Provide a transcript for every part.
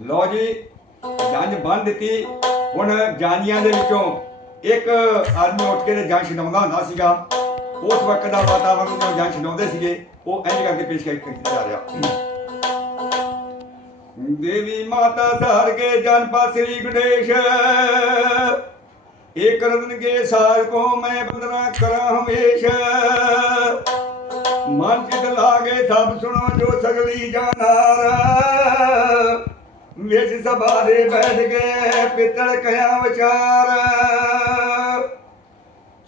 ਲਓ ਜੀ, ਜੰਜ ਬੰਨ ਦਿੱਤੀ। ਹੁਣ ਜਾਨੀਆਂ ਦੇ ਵਿੱਚੋਂ ਇੱਕ ਆਦਮੀ ਉੱਠ ਕੇ ਜੰਜ ਛਡਾਉਂਦਾ ਹੁੰਦਾ ਸੀਗਾ। ਉਸ ਵਕਤ ਦਾ ਵਾਤਾਵਰਨ ਜਦੋਂ ਜੰਜ ਛਡਾਉਂਦੇ ਸੀਗੇ, ਉਹ ਇੰਜ ਕਰਕੇ ਪੇਸ਼ ਕੀਤਾ ਜਾ ਰਿਹਾ। ਦੇਵੀ ਮਾਤਾ ਧਾਰ ਕੇ ਜਨ ਪਾਸਰੀ ਗਣੇਸ਼। ਏਕ ਰਤਨ ਕੇ ਸਾਰ ਕੋ ਮੈਂ ਬੰਦਨਾ ਕਰਾਂ ਹਮੇਸ਼। ਮਨ ਚਿਤ ਲਾਗੇ ਸਭ ਸੁਣੋ ਜੋ ਸਗਲੀ ਜਾਨਾਰ ਵਿੱਚ ਸਭਾ ਦੇ ਬੈਠ ਗਏ ਪਿੱਤਲ ਕਿਆ ਵਿਚਾਰ।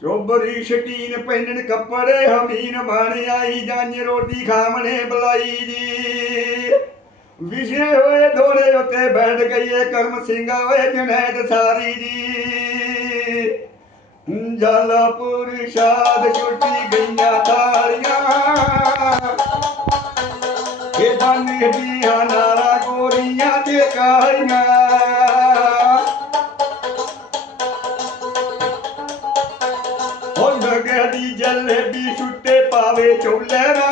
ਚੋਬਰੀ ਸ਼ਕੀਨ ਪਹਿਨਣ ਕੱਪੜੇ ਹਮੀਨ ਬਣ ਆਈ ਜਾਂਝ ਰੋਟੀ ਖਾਵਣੇ ਬੁਲਾਈ ਜੀ। ਵਿਸ਼ੇ ਹੋਏ ਦੋਰੇ ਉੱਤੇ ਬੈਠ ਗਈਏ ਕਰਮ ਸਿੰਘਾ, ਓਏ ਜਨੈਤ ਸਾਰੀ ਜੀ। ਜਲਪੁਰ ਸ਼ਾਦ ਛੁੱਟੀ ਗਈਆਂ ਤਾਰੀਆਂ ਇਹ ਦਾਨੇ ਦੀਆਂ ਤੇ ਕਾਲੀਆਂ ਉਹ ਲਗੜੀ ਜਲੇਬੀ ਛੁੱਟੇ ਪਾਵੇ ਚੋਲੇਰਾ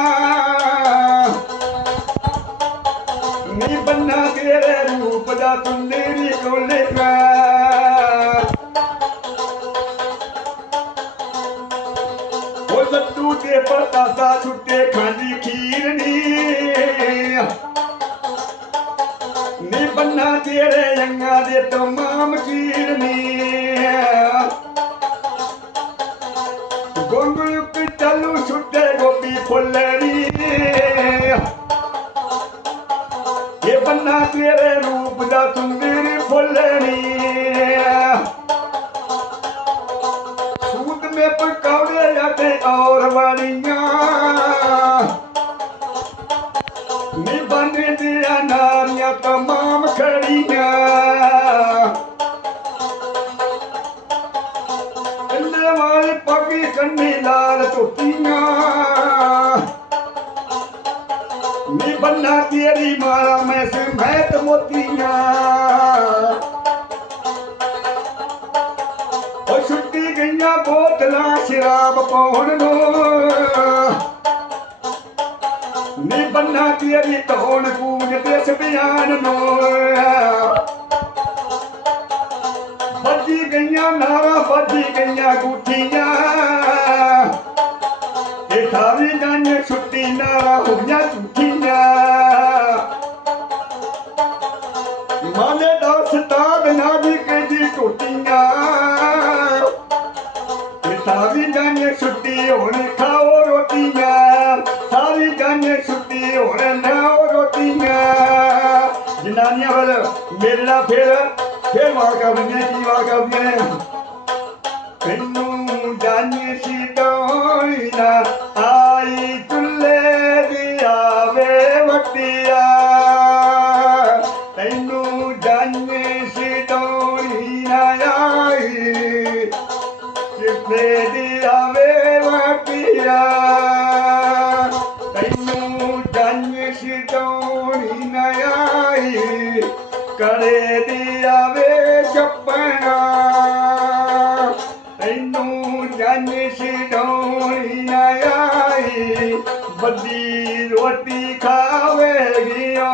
ਨੀ। ਬੰਨਾ ਤੇਰੇ ਰੂਪ ਦਾ ਸੁੰਦਰੀ ਕੋਲੇਗਾ ਉਹ ਲੱਡੂ ਤੇ ਪਤਾਸਾ ਛੁੱਟੇ ਖਾਂਦੀ ਖੀਰ ਨੀ। ਨੀ ਬੰਨਾ ਤੇਰੇ ਅੰਗਾ ਦੇ ਤਮਾਮ ਖੀਰ ਮੋਤੀਆਂ। ਉਹ ਛੁੱਟੀ ਗਈਆਂ ਬੋਤਲਾਂ ਸ਼ਰਾਬ ਪਾਉਣ ਨੂੰ। ਨੀ ਬੰਨਾ ਤੇਰੀ ਧੌਣ ਕੂੰਜ ਦੇਸ ਬਿਆਨ ਨੂੰ। ਵੱਜੀ ਗਈਆਂ, ਨਾਰਾ ਵੱਜੀ ਗਈਆਂ ਗੁੱਠੀਆਂ। ਇਹ ਸਾਰੀ ਜਾਨੇ ਛੁੱਟੀ, ਨਾਰਾ ਹੋਈਆਂ ਝੂਠੀਆਂ। ਸਾਰੀ ਜਾਨੇ ਛੁੱਟੀ ਹੁਣ ਨਾਓ ਰੋਟੀਆਂ। ਜਨਾਨੀਆਂ ਵੱਲ ਮੇਲਾ ਫਿਰ ਫਿਰ ਵਾਰ ਕਰਦੀਆਂ ਕੀ ਵਾਰ ਕਰਦੀਆਂ ਤੈਨੂੰ ਜਾਣੀ ਸੀ ਡੋਈ ਨਾ ਆਈ ਕੜੇ ਦੀ ਆਵੇ ਚੱਪਣਾ ਤੈਨੂੰ ਜਾਣੇ ਛਡਾਉਣੀ ਨਾ ਆਈ ਬੱਦੀ ਰੋਟੀ ਖਾਵੇਗੀਆਂ।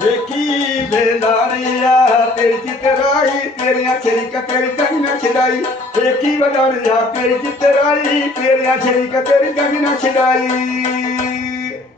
ਦੇਖੀ ਬੇਲਾਰੀਆ ਤੇਰੀ ਚਿਤਰਾਈ ਤੇਰੀਆਂ ਸ਼ਰੀਕਾ ਤੇਰੀ ਜੰਗ ਨਾ ਛਡਾਈ। ਦੇਖੀ ਬੇਲਾਰੀਆ ਤੇਰੀ ਚਿਤਰਾਈ ਤੇਰੀਆਂ ਸ਼ਰੀਕਾ ਤੇਰੀ ਜੰਗ ਨਾ ਛਡਾਈ।